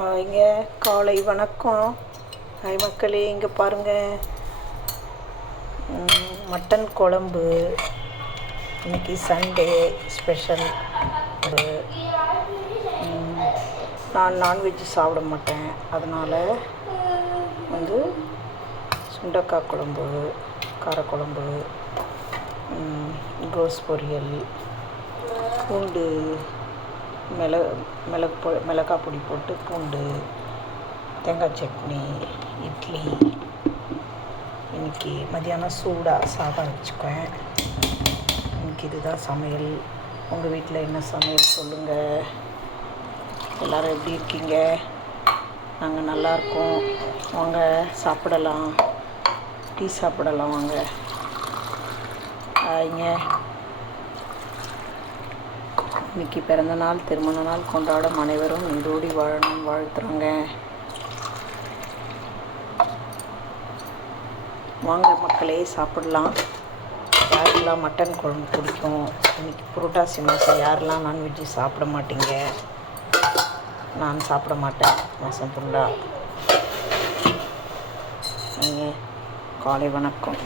இங்கே காலை வணக்கம். ஹாய் மக்களே, இங்கே பாருங்கள், மட்டன் குழம்பு. இன்றைக்கி சண்டே ஸ்பெஷல். நான் நான்வெஜ் சாப்பிட மாட்டேன், அதனால் சுண்டக்காய் குழம்பு, காரக்குழம்பு, கோஸ் பொரியல், பூண்டு மிளகாய் பொடி போட்டு பூண்டு, தேங்காய் சட்னி, இட்லி. இன்றைக்கி மதியானம் சூடாக சாதம் வச்சுக்குவேன். இன்றைக்கி இதுதான் சமையல். உங்கள் வீட்டில் என்ன சமையல் சொல்லுங்கள். எல்லோரும் எப்படி இருக்கீங்க? நாங்கள் நல்லாயிருக்கோம். வாங்க சாப்பிடலாம், டீ சாப்பிடலாம் வாங்க. இங்க இன்னைக்கு பிறந்த நாள், திருமண நாள் கொண்டாடும் அனைவரும் நீடோடி வாழணும் வாழ்த்துறாங்க. வாங்க மக்களே, சாப்பிடலாம். யாரெல்லாம் மட்டன் குழம்பு பிடிக்கும்? இன்றைக்கி புரட்டாசி மாதம். யாரெல்லாம் நான்வெஜ்ஜு சாப்பிட மாட்டீங்க? நான் சாப்பிட மாட்டேன் மாதம் ஃபுல்லாக. காலை வணக்கம்.